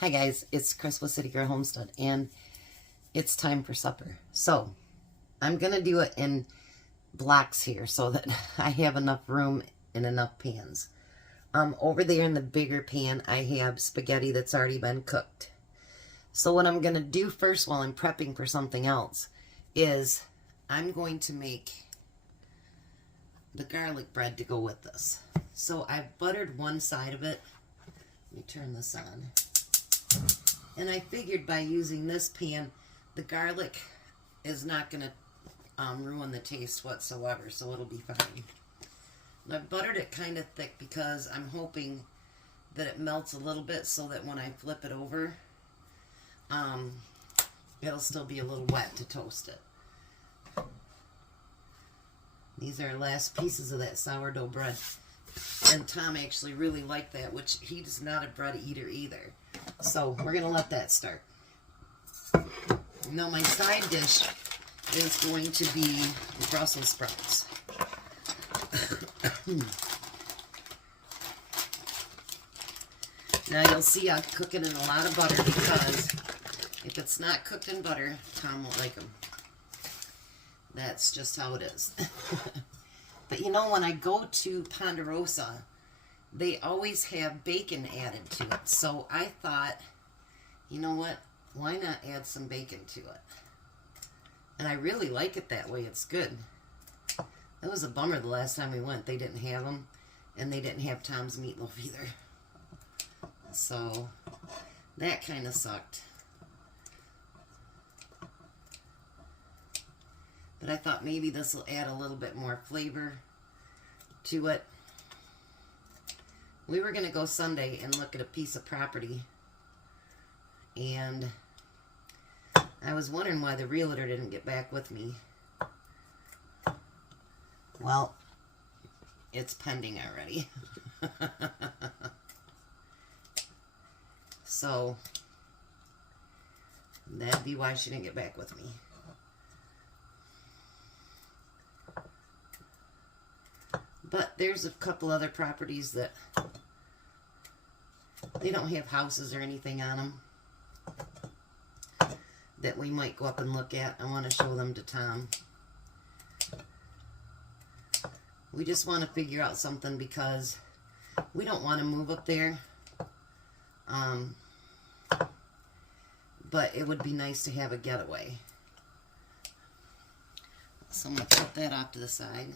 Hi guys, it's Chris with City Girl Homestead, and it's time for supper. So, I'm going to do it in blocks here so that I have enough room and enough pans. Over there in the bigger pan, I have spaghetti that's already been cooked. So what I'm going to do first while I'm prepping for something else is I'm going to make the garlic bread to go with this. So I've buttered one side of it. Let me turn this on. And I figured by using this pan, the garlic is not going to ruin the taste whatsoever, so it'll be fine. And I've buttered it kind of thick because I'm hoping that it melts a little bit so that when I flip it over, it'll still be a little wet to toast it. These are our last pieces of that sourdough bread. And Tom actually really liked that, which he's not a bread eater either. So we're going to let that start. Now my side dish is going to be Brussels sprouts. Now you'll see I cook it in a lot of butter because if it's not cooked in butter, Tom won't like them. That's just how it is. But you know, when I go to Ponderosa, they always have bacon added to it. So I thought, you know what? Why not add some bacon to it? And I really like it that way. It's good. That was a bummer the last time we went. They didn't have them. And they didn't have Tom's meatloaf either. So that kind of sucked. But I thought maybe this will add a little bit more flavor to it. We were going to go Sunday and look at a piece of property. And I was wondering why the realtor didn't get back with me. Well, it's pending already. So, that'd be why she didn't get back with me. But there's a couple other properties that they don't have houses or anything on them that we might go up and look at. I want to show them to Tom. We just want to figure out something because we don't want to move up there. But it would be nice to have a getaway. So I'm going to put that off to the side.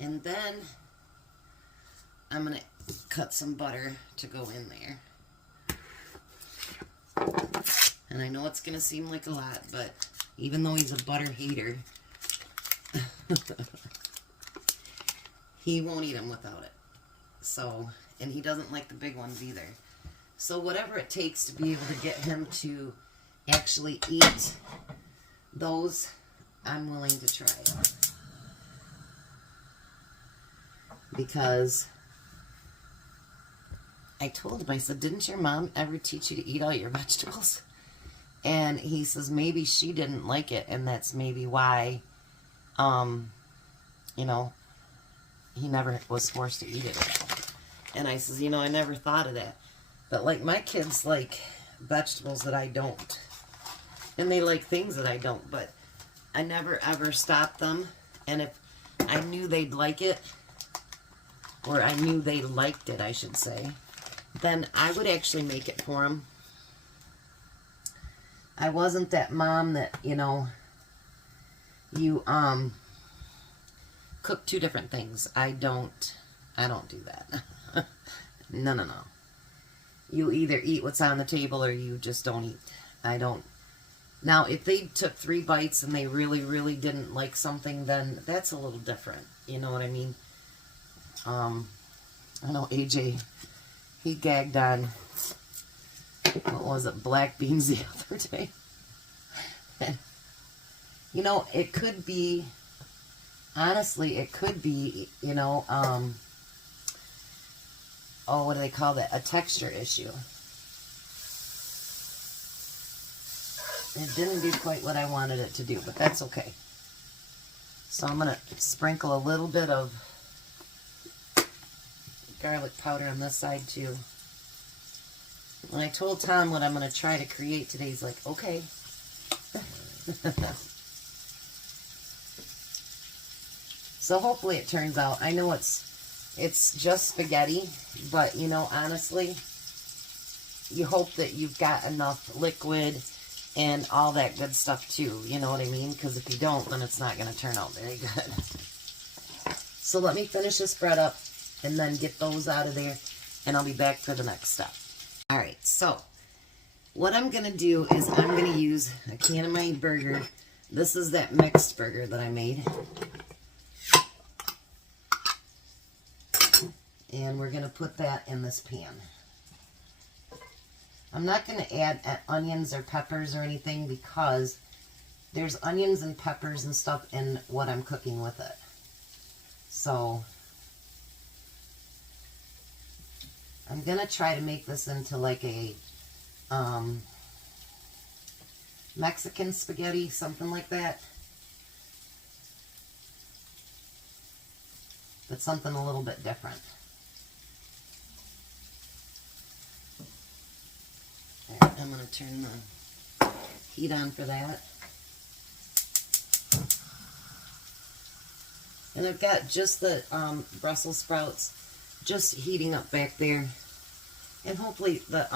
And then I'm going to cut some butter to go in there. And I know it's going to seem like a lot, but even though he's a butter hater, he won't eat them without it. So, and he doesn't like the big ones either. So whatever it takes to be able to get him to actually eat those, I'm willing to try. Because I told him, I said, didn't your mom ever teach you to eat all your vegetables? And he says, maybe she didn't like it, and that's maybe why, you know, he never was forced to eat it. And I says, you know, I never thought of that. But, like, my kids like vegetables that I don't. And they like things that I don't. But I never, ever stopped them. And if I knew they'd like it, or I knew they liked it, I should say, then I would actually make it for them. I wasn't that mom that, you know, you cook two different things. I don't do that. No. You either eat what's on the table or you just don't eat. I don't. Now, if they took 3 bites and they really, really didn't like something, then that's a little different. You know what I mean? I know AJ, he gagged on, what was it, black beans the other day. You know, it could be, honestly, it could be, you know, oh, what do they call that? A texture issue. It didn't do quite what I wanted it to do, but that's okay. So I'm going to sprinkle a little bit of garlic powder on this side too. When I told Tom what I'm going to try to create today, he's like, okay. So hopefully it turns out. I know it's just spaghetti, but you know, honestly, you hope that you've got enough liquid and all that good stuff too. You know what I mean? Because if you don't, then it's not going to turn out very good. So let me finish this bread up and then get those out of there, and I'll be back for the next step. All right, so what I'm going to do is I'm going to use a can of my burger. This is that mixed burger that I made. And we're going to put that in this pan. I'm not going to add onions or peppers or anything because there's onions and peppers and stuff in what I'm cooking with it. So I'm going to try to make this into like a Mexican spaghetti, something like that. But something a little bit different. Right, I'm going to turn the heat on for that. And I've got just the Brussels sprouts just heating up back there. And hopefully the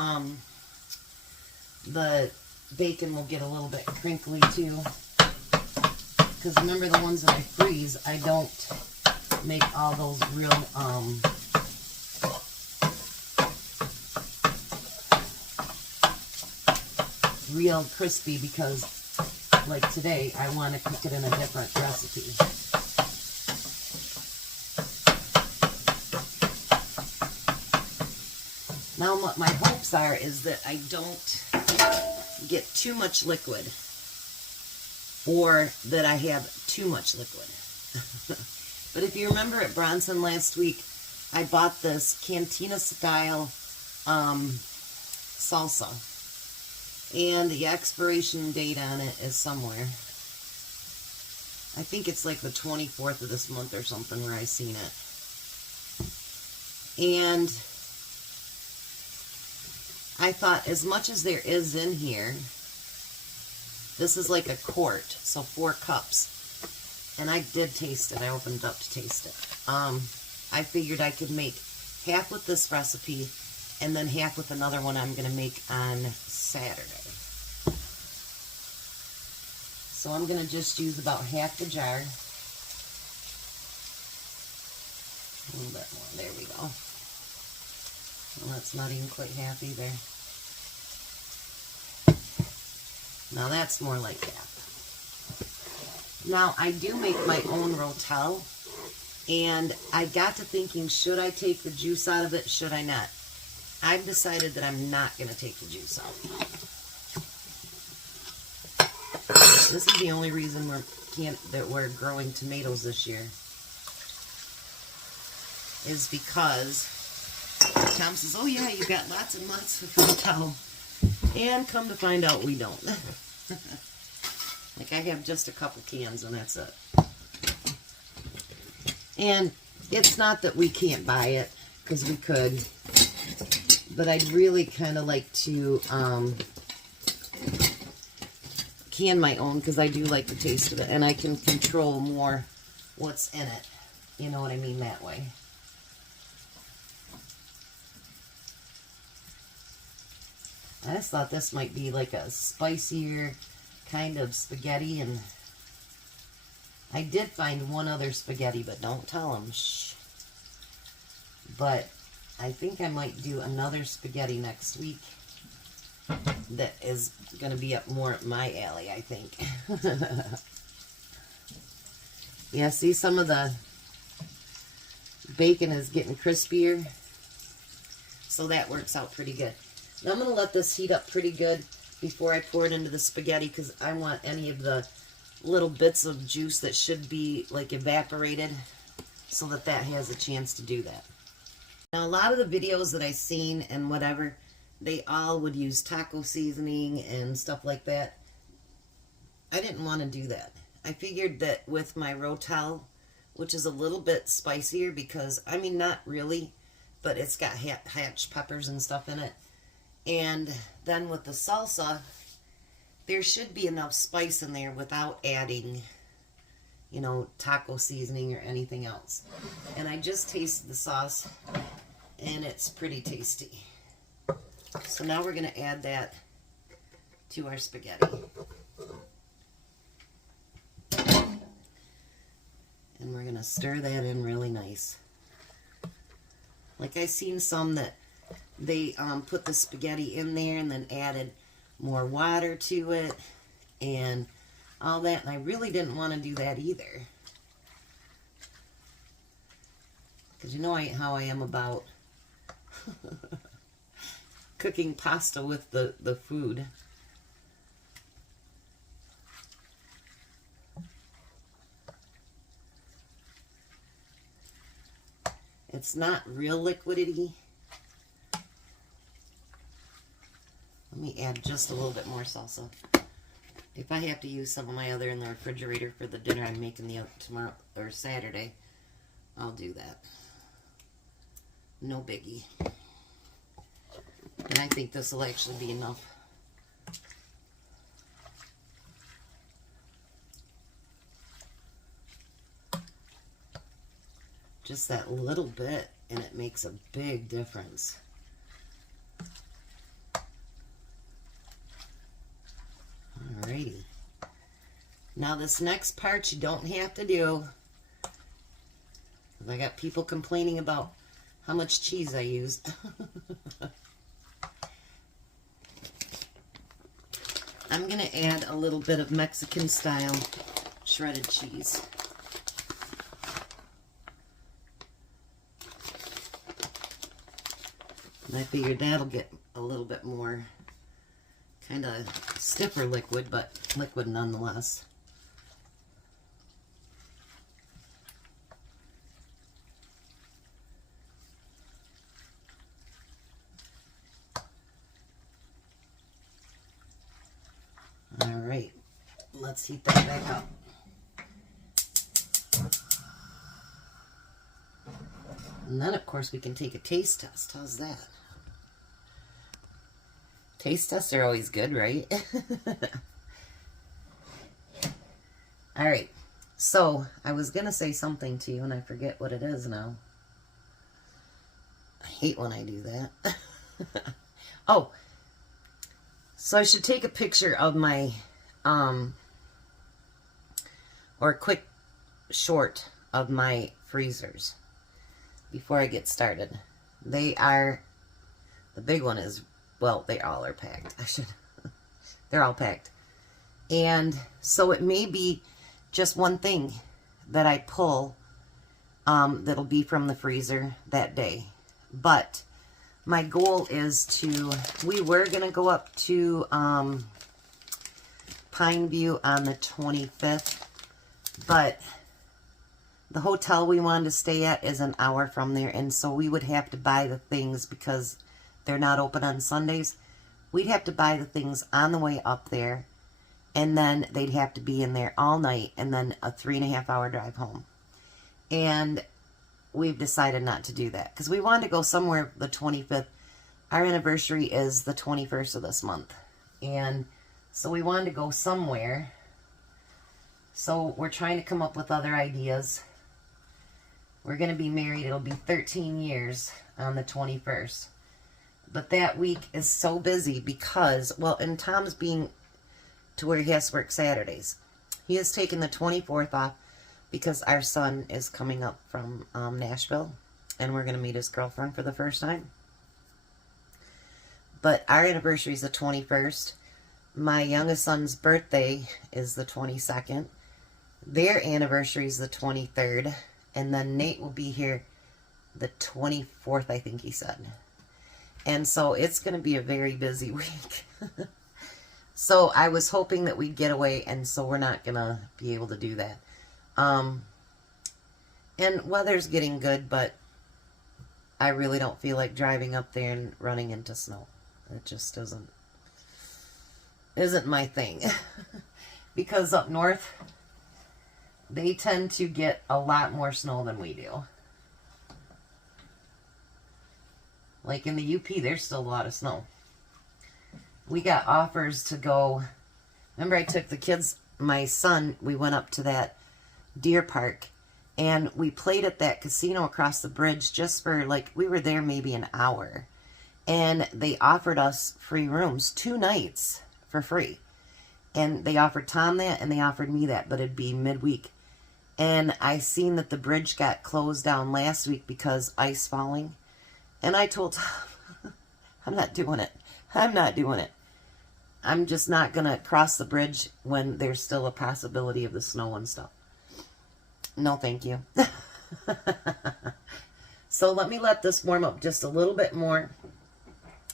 bacon will get a little bit crinkly too. Because remember, the ones that I freeze, I don't make all those real real crispy, because like today I want to cook it in a different recipe. Now what my hopes are is that I don't get too much liquid, or that I have too much liquid. But if you remember at Bronson last week, I bought this cantina style salsa. And the expiration date on it is somewhere. I think it's like the 24th of this month or something where I seen it. And I thought, as much as there is in here, this is like a quart, so 4 cups. And I did taste it. I opened it up to taste it. I figured I could make half with this recipe and then half with another one I'm going to make on Saturday. So I'm going to just use about half the jar. A little bit more. There we go. Well, that's not even quite half either. Now that's more like half. Now I do make my own rotel, and I got to thinking, should I take the juice out of it? Should I not? I've decided that I'm not going to take the juice out. This is the only reason we're growing tomatoes this year, is because Tom says, oh yeah, you got lots and lots of rotel. And come to find out, we don't. Like, I have just a couple cans and that's it. And it's not that we can't buy it, because we could. But I'd really kind of like to can my own, because I do like the taste of it. And I can control more what's in it. You know what I mean, that way. I just thought this might be like a spicier kind of spaghetti, and I did find one other spaghetti, but don't tell them. Shh. But I think I might do another spaghetti next week that is going to be up more at my alley, I think. Yeah, see, some of the bacon is getting crispier, so that works out pretty good. Now I'm going to let this heat up pretty good before I pour it into the spaghetti, because I want any of the little bits of juice that should be like evaporated, so that that has a chance to do that. Now, a lot of the videos that I've seen and whatever, they all would use taco seasoning and stuff like that. I didn't want to do that. I figured that with my rotel, which is a little bit spicier, because, I mean, not really, but it's got hatch peppers and stuff in it. And then with the salsa, there should be enough spice in there without adding, you know, taco seasoning or anything else. And I just tasted the sauce, and it's pretty tasty. So now we're going to add that to our spaghetti. And we're going to stir that in really nice. Like I seen some that they put the spaghetti in there and then added more water to it and all that. And I really didn't want to do that either. Because you know how I am about cooking pasta with the food. It's not real liquidy. Let me add just a little bit more salsa. If I have to use some of my other in the refrigerator for the dinner I'm making tomorrow or Saturday, I'll do that. No biggie. And I think this will actually be enough. Just that little bit, and it makes a big difference. Alrighty. Now this next part you don't have to do. I got people complaining about how much cheese I used. I'm going to add a little bit of Mexican style shredded cheese. And I figured that'll get a little bit more kind of stiffer liquid, but liquid nonetheless. All right, let's heat that back up. And then, of course, we can take a taste test. How's that? Taste tests are always good, right? All right. So, I was going to say something to you, and I forget what it is now. I hate when I do that. Oh. So, I should take a picture of my, or a quick short of my freezers before I get started. They are, the big one is, well, they all are packed. They're all packed. And so it may be just one thing that I pull that'll be from the freezer that day. But my goal is to, we were going to go up to Pine View on the 25th, but the hotel we wanted to stay at is an hour from there, and so we would have to buy the things because they're not open on Sundays. We'd have to buy the things on the way up there, and then they'd have to be in there all night, and then a 3.5 hour drive home. And we've decided not to do that because we wanted to go somewhere the 25th. Our anniversary is the 21st of this month, and so we wanted to go somewhere. So we're trying to come up with other ideas. We're going to be married. It'll be 13 years on the 21st. But that week is so busy because, well, and Tom's being to where he has to work Saturdays. He has taken the 24th off because our son is coming up from Nashville, and we're going to meet his girlfriend for the first time. But our anniversary is the 21st. My youngest son's birthday is the 22nd. Their anniversary is the 23rd. And then Nate will be here the 24th, I think he said. And so it's going to be a very busy week. So I was hoping that we'd get away, and so we're not going to be able to do that. And weather's getting good, but I really don't feel like driving up there and running into snow. It just isn't my thing. Because up north, they tend to get a lot more snow than we do. Like in the UP, there's still a lot of snow. we got offers to go. Remember I took the kids, my son, we went up to that deer park and we played at that casino across the bridge just for like, we were there maybe an hour. And they offered us free rooms, 2 nights for free. And they offered Tom that and they offered me that, but it'd be midweek. And I seen that the bridge got closed down last week because ice falling. And I told Tom, I'm not doing it. I'm not doing it. I'm just not going to cross the bridge when there's still a possibility of the snow and stuff. No, thank you. So let me let this warm up just a little bit more.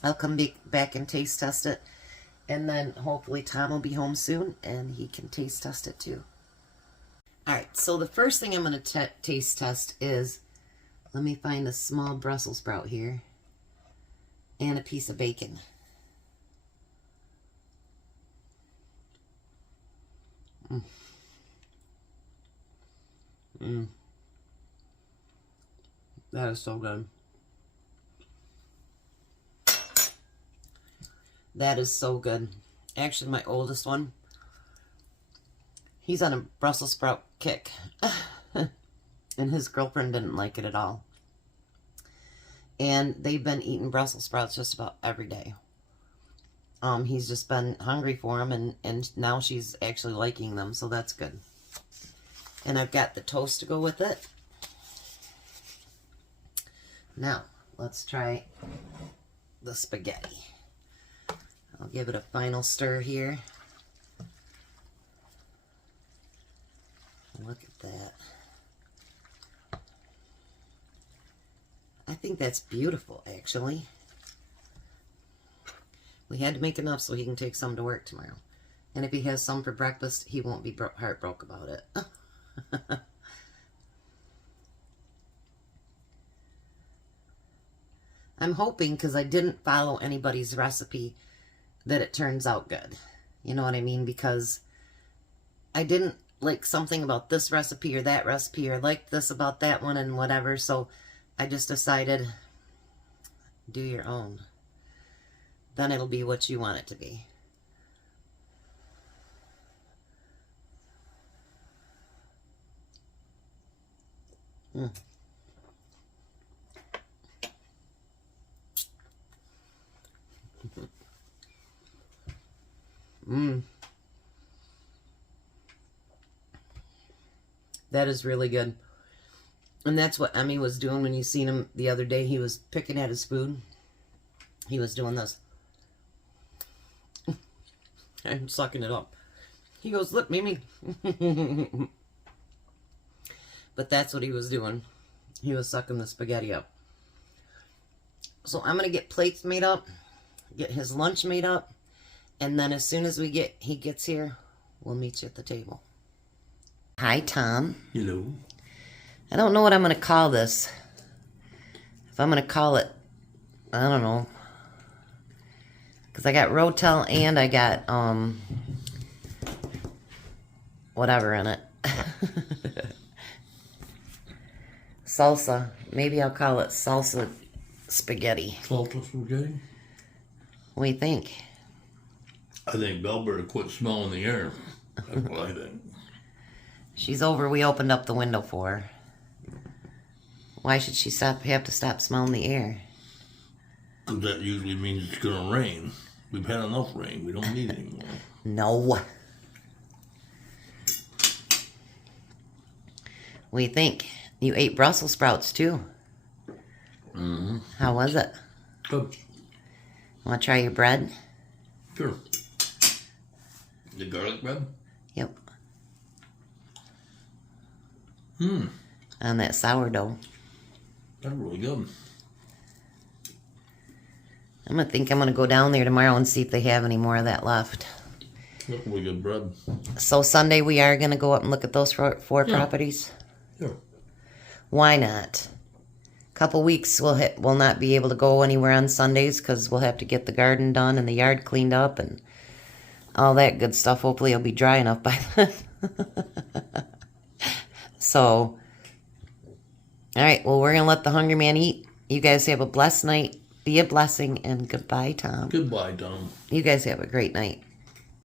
I'll come back and taste test it. And then hopefully Tom will be home soon and he can taste test it too. Alright, so the first thing I'm going to taste test is, let me find a small Brussels sprout here and a piece of bacon. That is so good. That is so good. Actually, my oldest one, he's on a Brussels sprout kick. And his girlfriend didn't like it at all. And they've been eating Brussels sprouts just about every day. He's just been hungry for them, and now she's actually liking them, so that's good. And I've got the toast to go with it. Now, let's try the spaghetti. I'll give it a final stir here. Look at that. I think that's beautiful, actually. We had to make enough so he can take some to work tomorrow. And if he has some for breakfast, he won't be heartbroken about it. I'm hoping, because I didn't follow anybody's recipe, that it turns out good. You know what I mean? Because I didn't like something about this recipe or that recipe, or like this about that one and whatever. So I just decided, do your own. Then it'll be what you want it to be. That is really good. And that's what Emmy was doing when you seen him the other day. He was picking at his food. He was doing this. I'm sucking it up. He goes, look, Mimi. But that's what he was doing. He was sucking the spaghetti up. So I'm going to get plates made up, get his lunch made up, and then as soon as he gets here, we'll meet you at the table. Hi, Tom. Hello. I don't know what I'm going to call this. If I'm going to call it, I don't know. Because I got Rotel and I got, whatever in it. Salsa. Maybe I'll call it Salsa Spaghetti. Salsa Spaghetti? What do you think? I think Belle better quit smelling the air. That's what I think. She's over. We opened up the window for her. Why should she have to stop smelling the air? That usually means it's going to rain. We've had enough rain. We don't need any more. No. What do you think? You ate Brussels sprouts too. Mm-hmm. How was it? Good. Want to try your bread? Sure. The garlic bread? Yep. On that sourdough. That's really good. I'm going to go down there tomorrow and see if they have any more of that left. That's really good bread. So Sunday we are going to go up and look at those four properties? Sure. Why not? Couple weeks we'll not be able to go anywhere on Sundays because we'll have to get the garden done and the yard cleaned up and all that good stuff. Hopefully it'll be dry enough by then. So, all right, well, we're going to let the hungry man eat. You guys have a blessed night. Be a blessing, and goodbye, Tom. Goodbye, Tom. You guys have a great night.